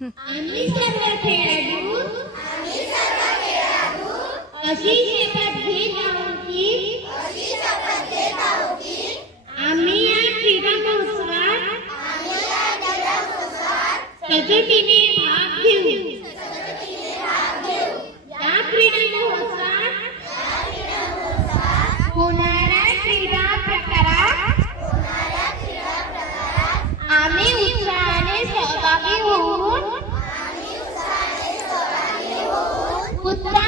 आम्ही सर्व खेळाडू अशी शपथ घेत आहोत की आम्ही या क्रीडा महोत्सवात सचोटीने भाग घेऊ. या क्रीडा महोत्सवात होणार Goodbye.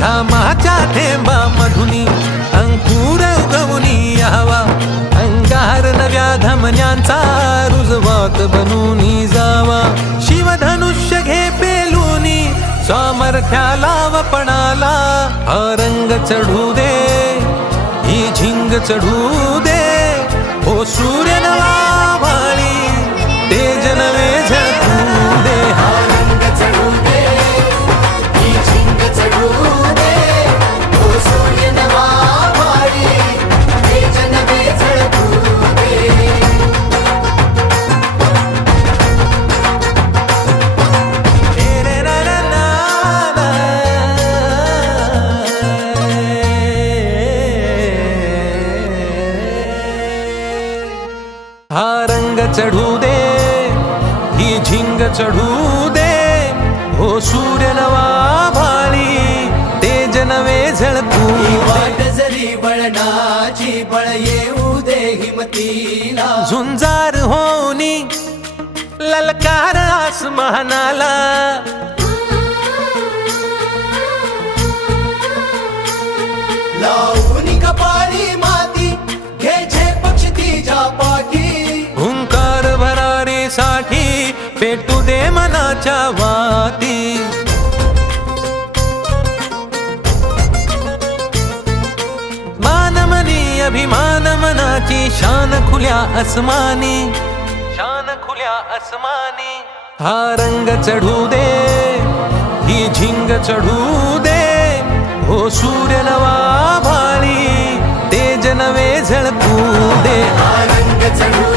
घामाच्या थेंबा मधुनी अंकुर उगवनी यावा अंगार नव्या धमन्यांचा रुजवात बनूनी जावा. शिवधनुष्य घे पेलूनी सामर्थ्याला वपणाला रंग चढू दे. झिंग चढू दे. ओ सूर्य चढू दे ही झिंग चढू दे. हो सूर्य नवा भाळी तेज नवे झळकू. वाट जरी वळणाची बळ येऊ दे हिमतीला. झुंजार होनी ललकार आसमानाला. भेटू मनाच्या वाती. मानमनी अभिमान मनाची शान खुल्या अस्मानी शान खुल्या अस्मानी हा रंग चढू दे ही झिंग चढू दे. हो सूर्य नवा भाळी तेज नवे झळकू दे. हा रंग चढू